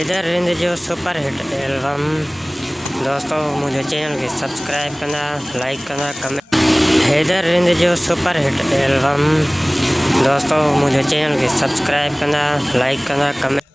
हैदर रिंद जो super hit album. दोस्तों मुझे चैनल खे सब्सक्राइब कंदा, लाइक कंदा, कमेंट। हैदर रिंद जो सुपर हिट एल्बम। दोस्तों मुझे चैनल खे सब्सक्राइब कंदा, लाइक कंदा, कमेंट।